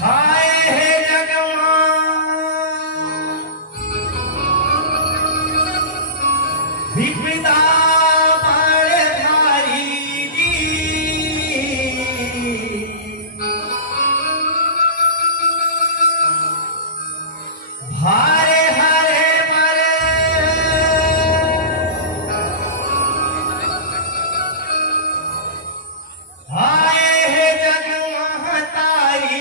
हाय हे जगमा विपिता बाळधारी हारे हरे मरे हाय हे जगमा तारी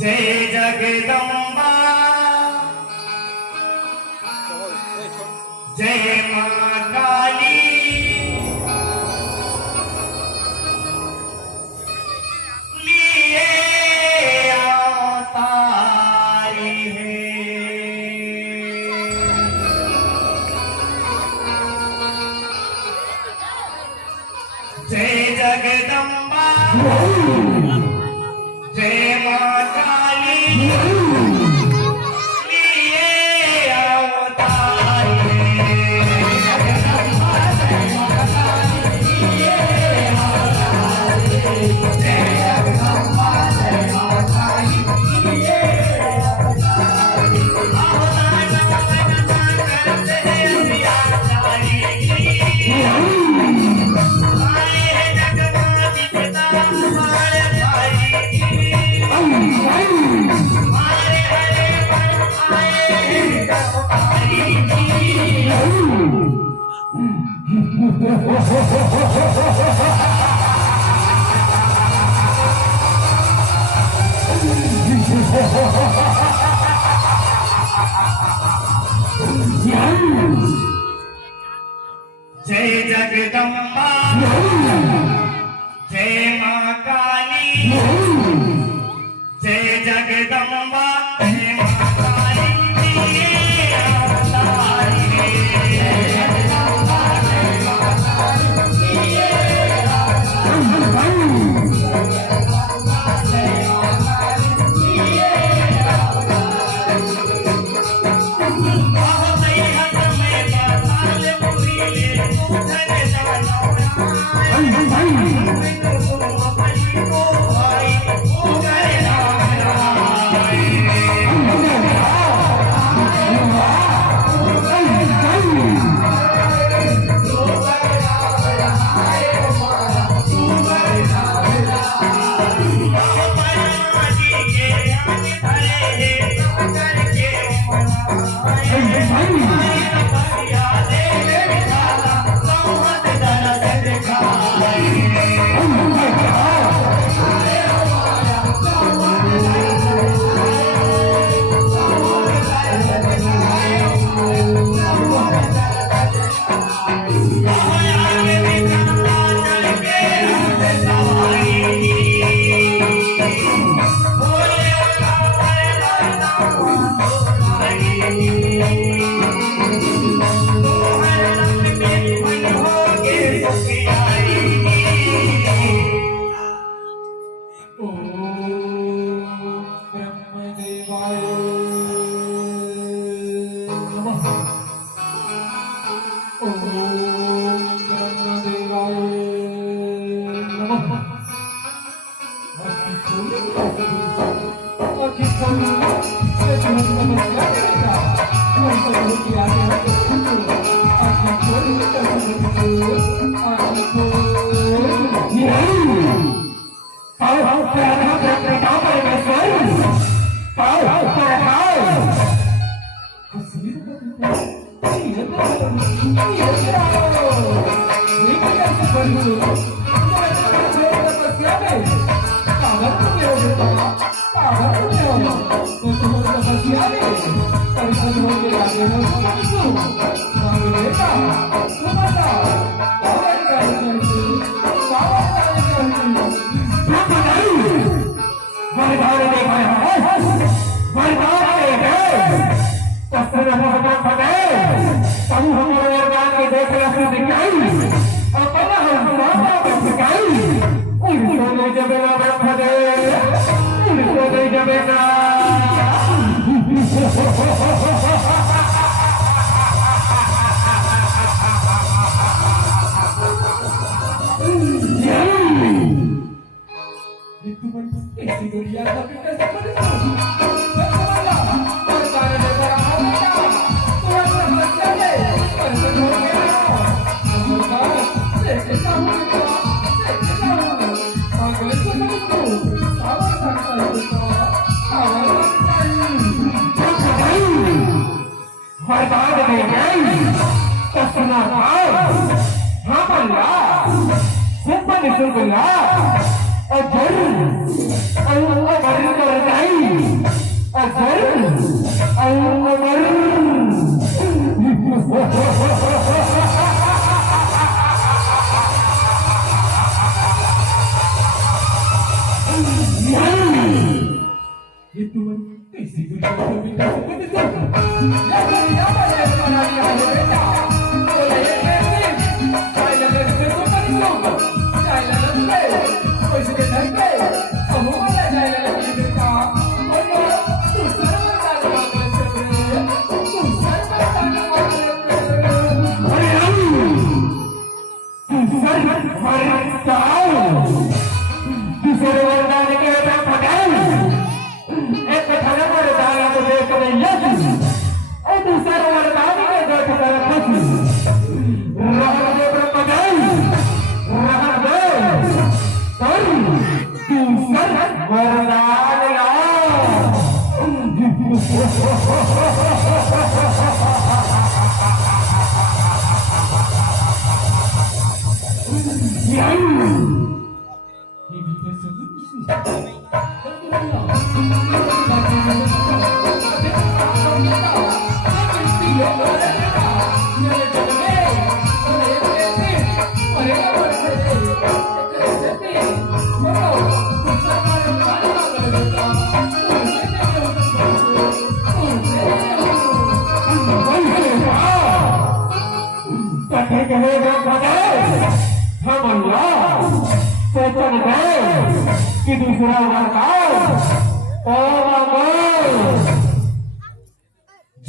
जय जगदम्बा जय मां काली लिए अवतारी है जय जगदम्बा जय मां काली लिए अवतारी जय जगदम्बा जय मां काली जय जगदम्बा जय मां काली लिए अवतारी जय जगदम्बा जय मां काली लिए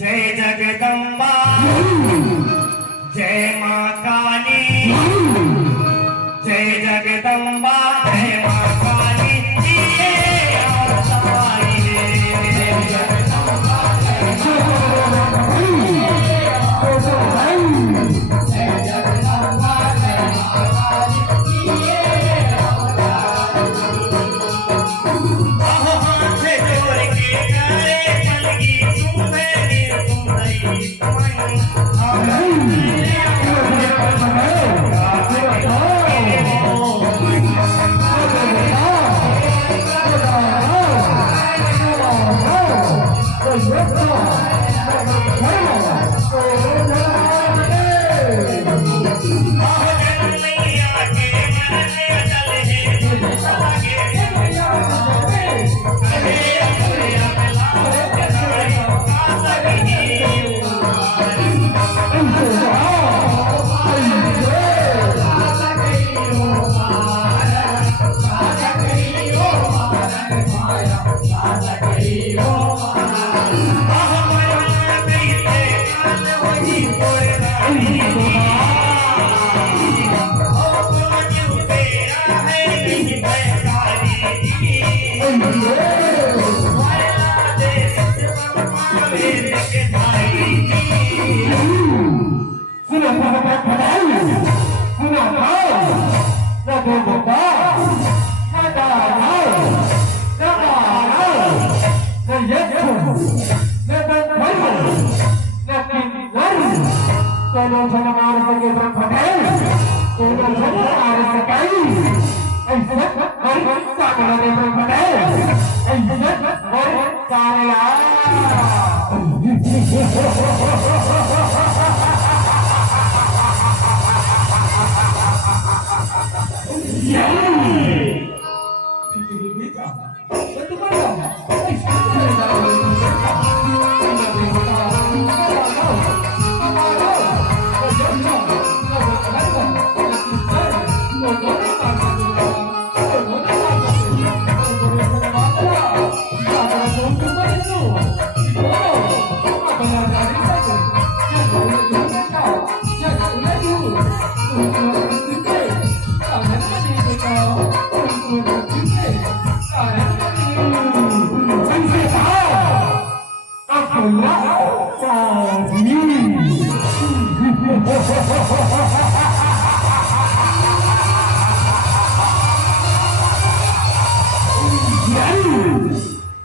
जय जगदम्बा जय माँ काली जय जगदम्बा जय माँ काली ये अवतारी जय जगदम्बा जय माँ काली जय जगदम्बा जय माँ काली ये अवतारी हाथ जोड़ के करे पलगी सुंदरी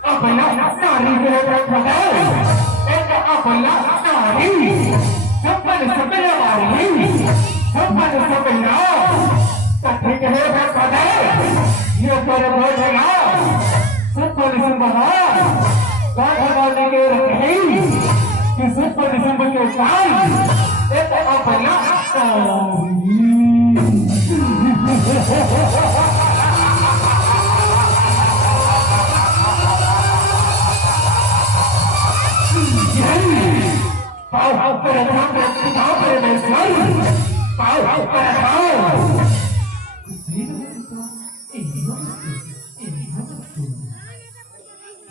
Apa nak nak ni kita berapa dah? Apa nak nak ni? पर बैठेगा सुपर दिसंबर गाने के रही कि सुपर दिसंबर के काम एक अपना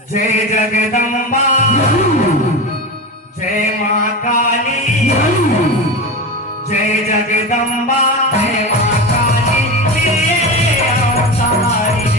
जय जगदम्बा जय माँ काली जय जगदम्बा जय माँ काली तेरे अवतारी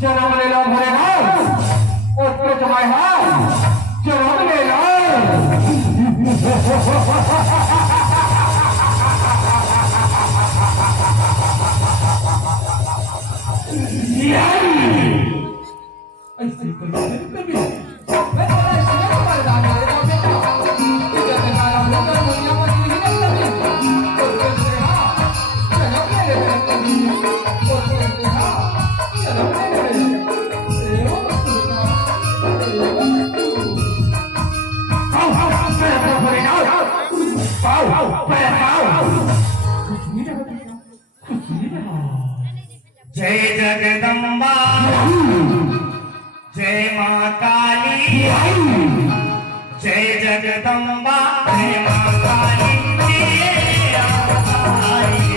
जन्म ले लो भरे ना उसके जमाए जन्म ले लो ऐसे कभी मैं तुम्हारे शेर पर जाने देता बेटा कि जब तुम्हारा मुंडा दुनिया में नहीं लगता तो कहते हाँ चलो मेरे बेटे और कहते हाँ चलो मेरे जय जगदम्बा जय माँ काली जय जगदम्बा जय माँ काली तेरे अवतारी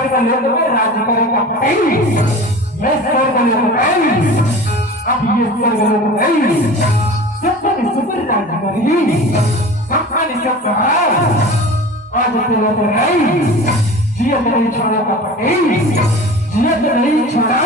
स्वर्ग लोक में राज्य करेगा पटेल, मैं स्वर्ग लोक में अब ये स्वर्ग लोक में सबसे सुपर राज्य करेगी, सबका निश्चय आज के लोग नहीं जियत नहीं छोड़ेगा पटेल, जियत नहीं छोड़ा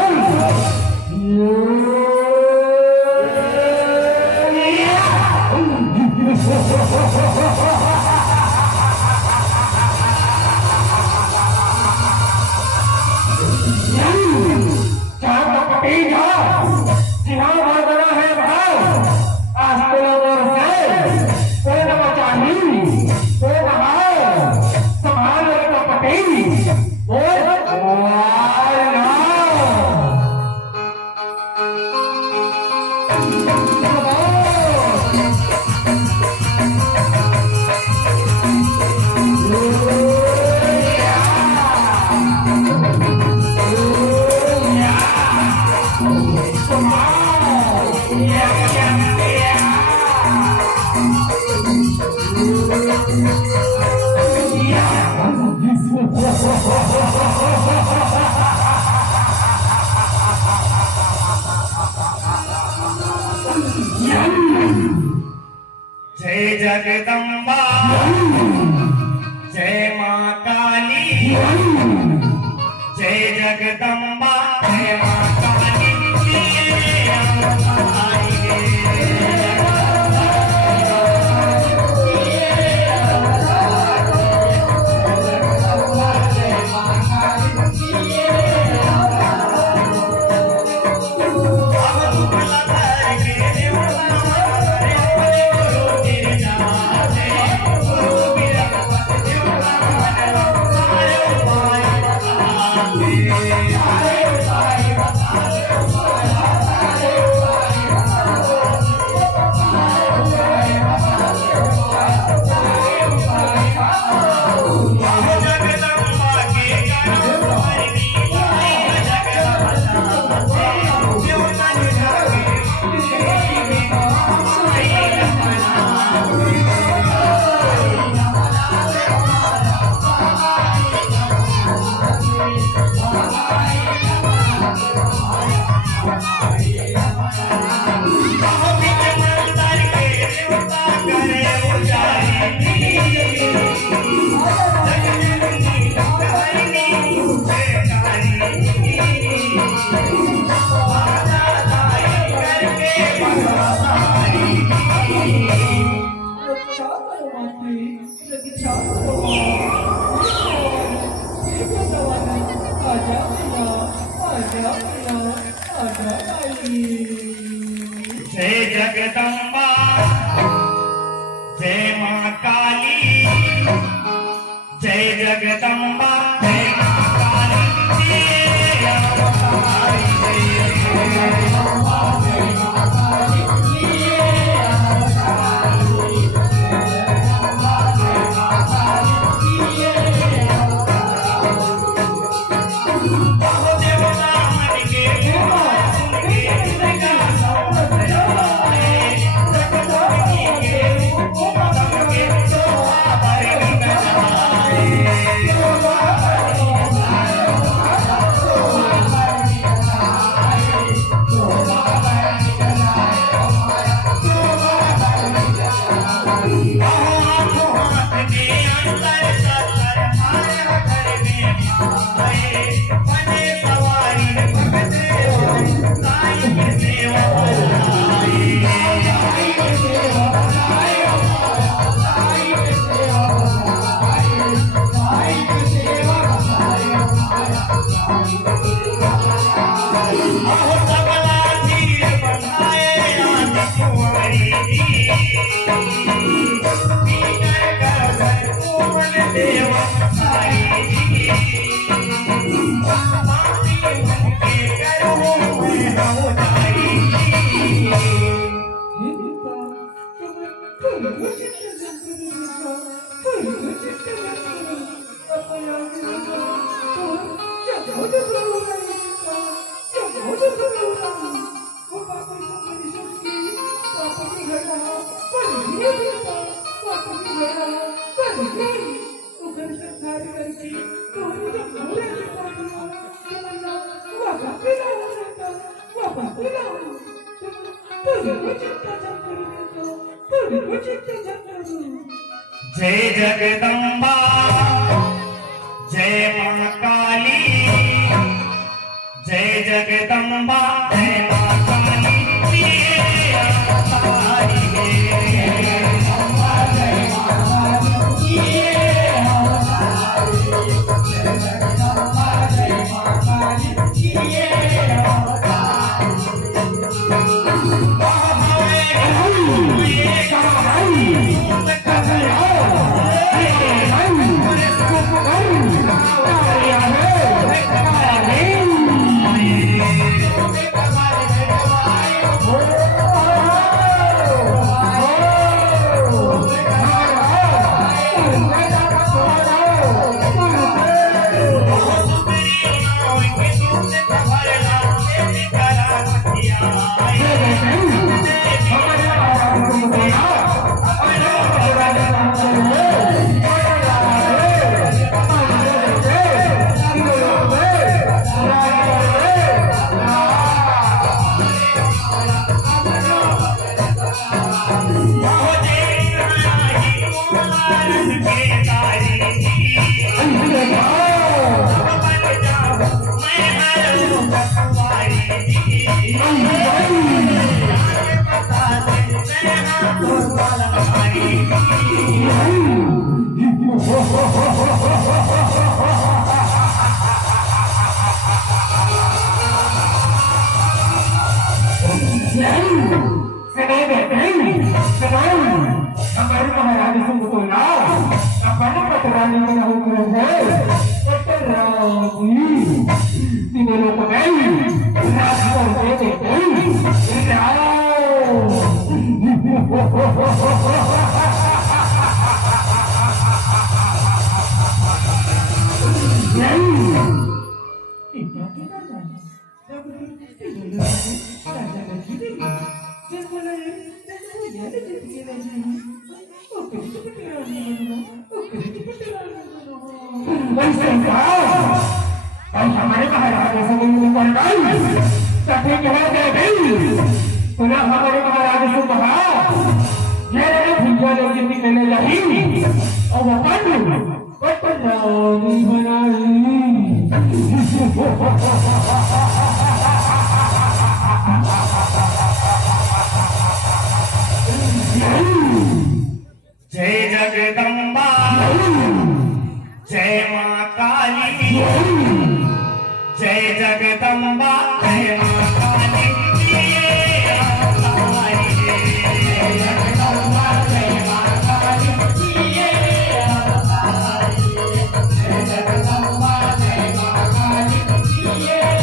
जय जगदम्बा जय मां काली जय जगदम्बा जय मां काली जय जगदम्बा जय मां काली जय जगदम्बा जय मां काली जय अवतारी जय मां काली करके तो जय जगदम्बा जय मां काली जय जगदम्बा जय मां काली जिए अवतारी है हमारे महाराज सिंह को ना अपने पतरानी में हुक्म है तीनों लोग गए रास्ता देते हमारे महाराज से हमारे महाराज से कहा ये भूजा लोग निकलने लगी और वो पटरानी जय जगदम्बा जय मां काली जय जगदम्बा जय मां काली जिए अवतारी है जगदम्बा जय मां काली जिए अवतारी जय जगदम्बा जय मां काली जिए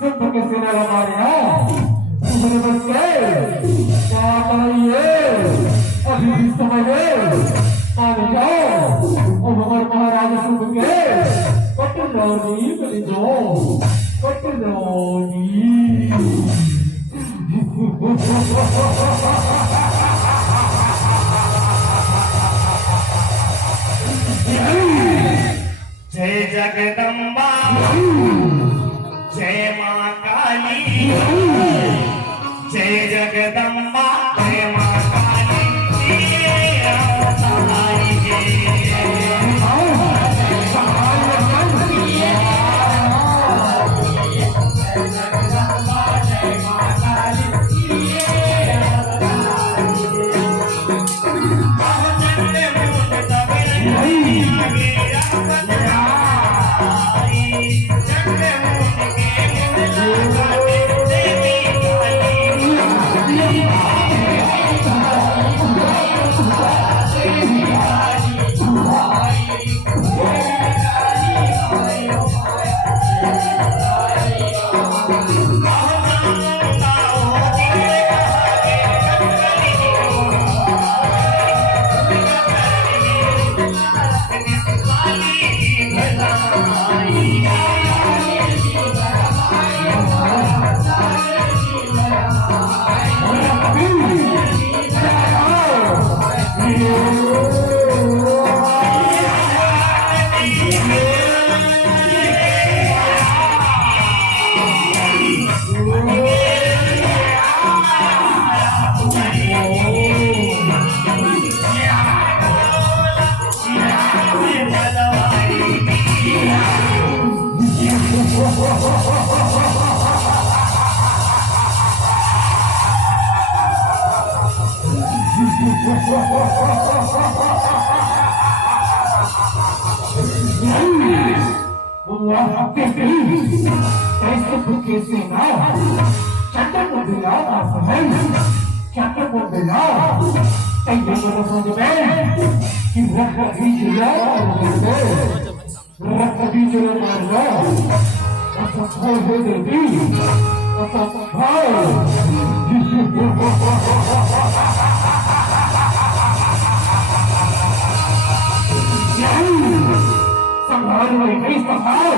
सिद्ध के सिरे हमारे तुम्हारे बच्चे क्या बताइए अभी भी समझे मान जाओ और हमारे महाराज सिद्ध के पटनौनी बनी जो पटनौनी जय जगदम्बा जय मां काली जय जगदम्बा जय मां काली जय अवतारी कैसे भूखे से ना चक्कर को दिला चक्कर को दिला कई जगह समझ में कि रख भी चला रख भी चला मारना असफल हो गई असफल संभाल नहीं संभाल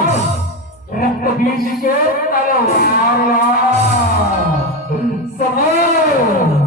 रक्त बीज के तलवार संभाल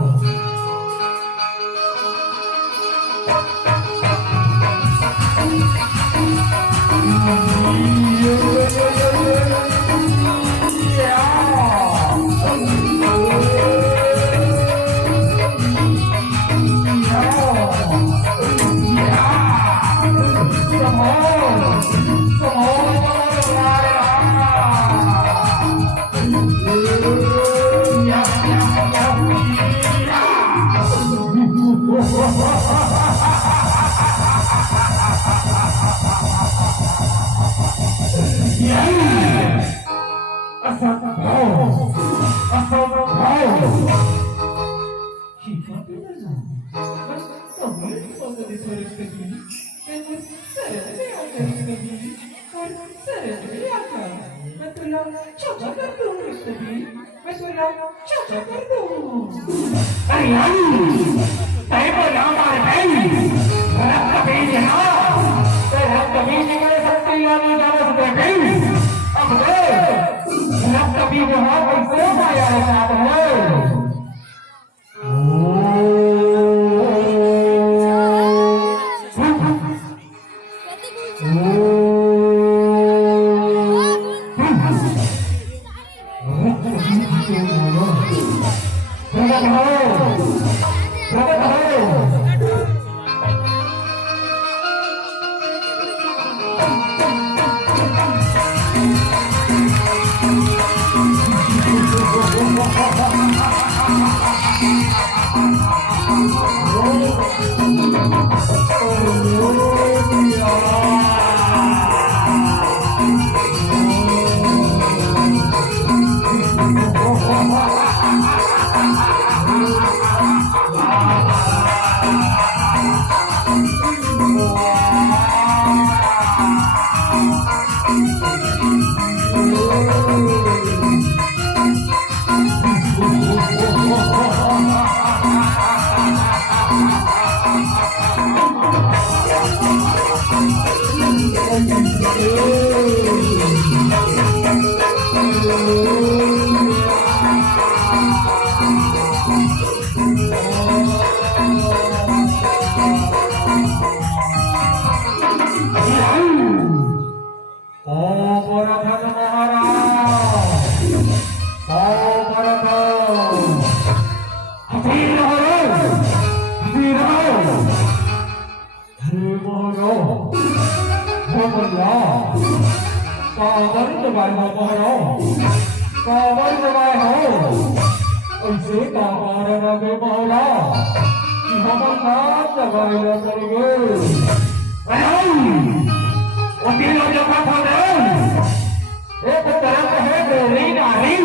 एक तरफ है गोरी नारी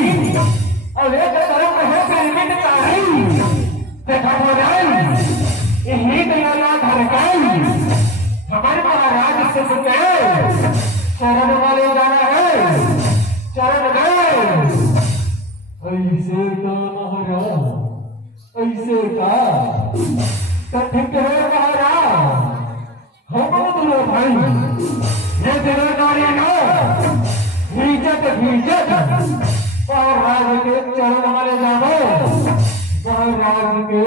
और एक तरफ है फिल्मी तारी। देखा हो जाए यही दयाला धड़कन हमारे महाराज से सुने शरण वाले जाना है चरण गए। ऐसे का महाराज ऐसे का ठीक है महाराज हम दोनों भाई ये जिम्मेदारी ना भीजत और राज के चरण वाले जानो और राज के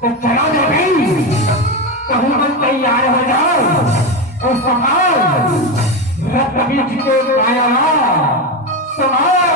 तो चलो जो भाई कहूँ बन तैयार हो जाओ और समाज रक्त बीच के आया समाज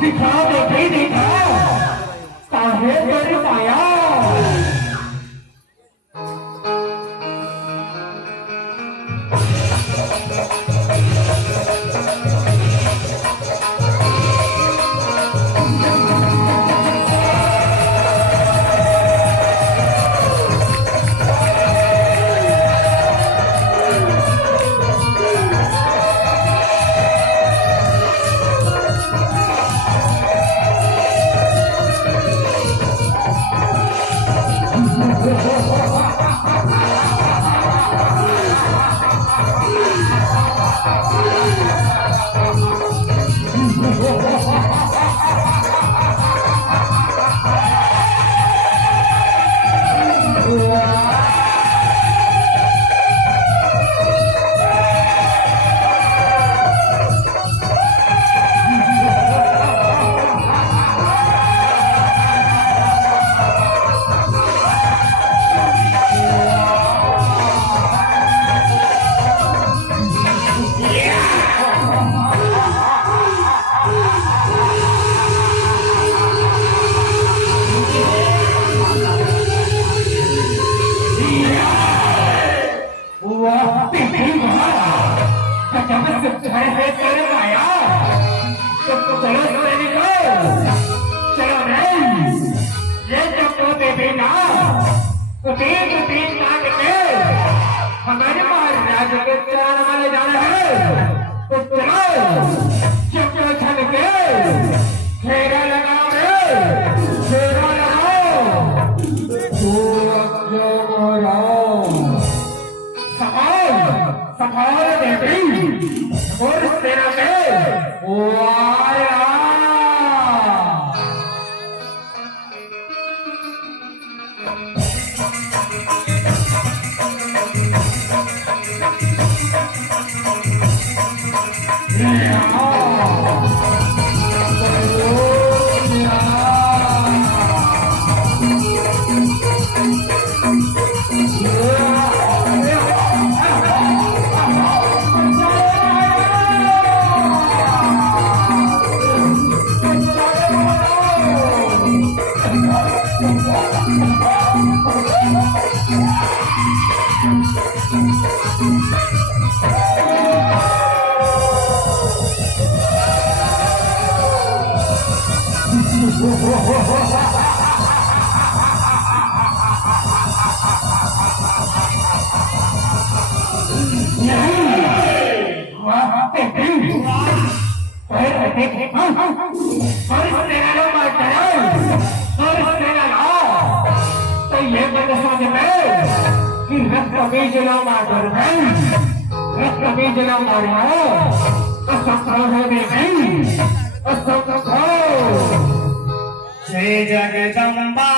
दिखाओ देखी दिखाओ काहे कर पाया हमारे महाराज के चरण वाले जाना है तो चलो चक्र छन के सफाल देवी और तेरा में वाया जय जगदम्बा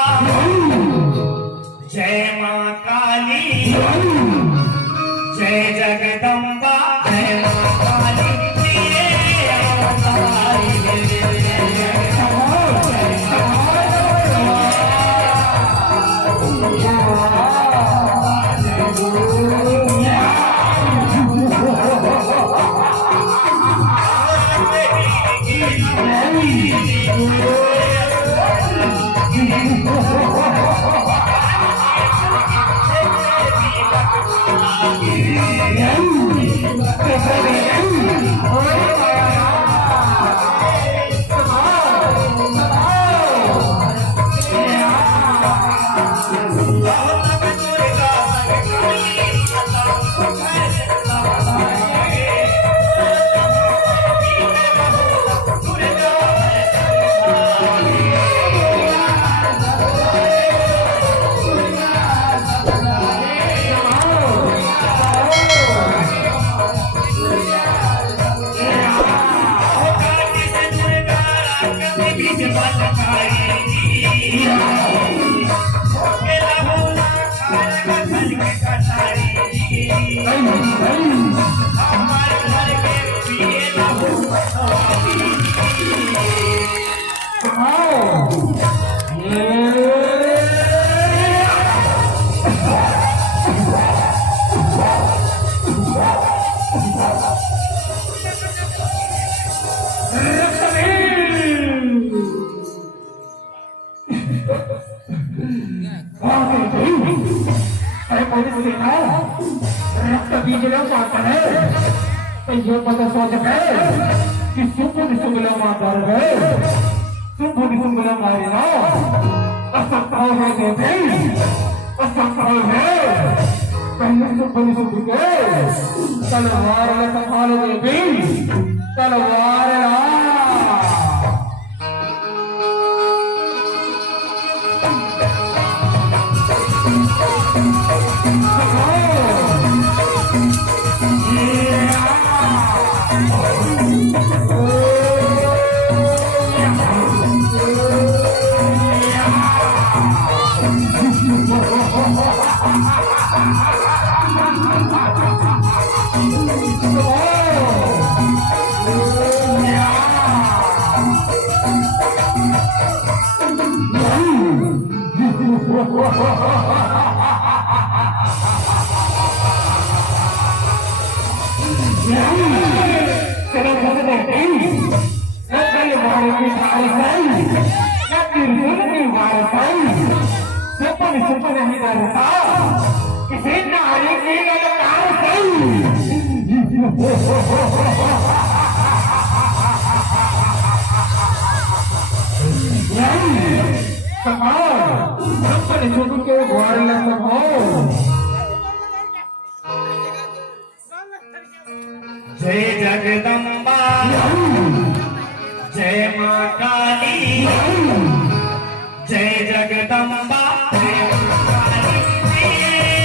जय मां काली जय जगदम्बा जय मां काली जय जगदम्बा जय मां काली जय जगदम्बा जय मां काली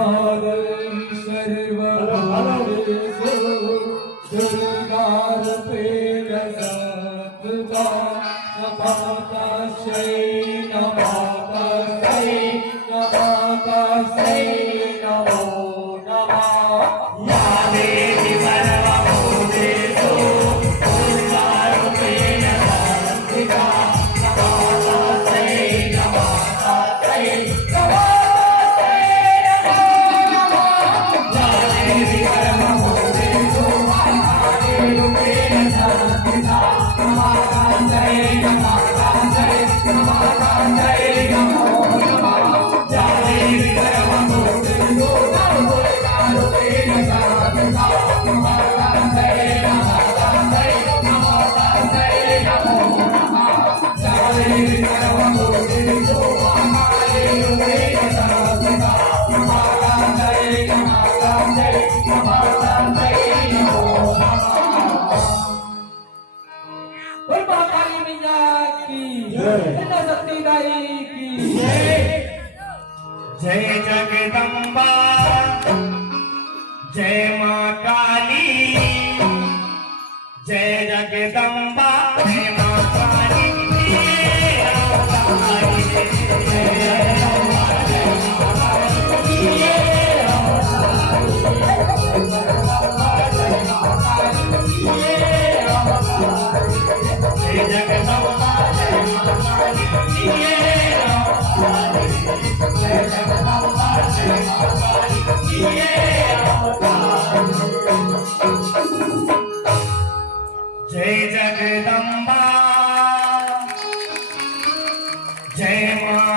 बादल सर्वभूतेषु दुर्गारूपे सदा नमस्तस्यै नमस्तस्यै नमस्तस्यै नमो नमः या देवी सर्वभूतेषु दुर्गारूपेण संस्थिता नमस्तस्यै नमस्तस्यै नमस्ते नमो नमः या देवी सर्वभूतेषु दुर्गारूपेण संस्थिता नमस्ते नमस्ते नमस्ते नमो नमः या देवी सर्वभूतेषु दुर्गारूपेण सदा नमस्ते नमस्ते नमस्ते नमो नमः जय सर्वभूतेषु दुर्गारूपेण सदा नमस्ते नमस्ते नमस्ते नमो नमः बोल महाकाली मैया की जय। जय सतीदाई की जय जगदम्बा जय मां काली जय जगदम्बा जय मां काली जय जगदम्बा जय मां काली जय जगदम्बा जय मां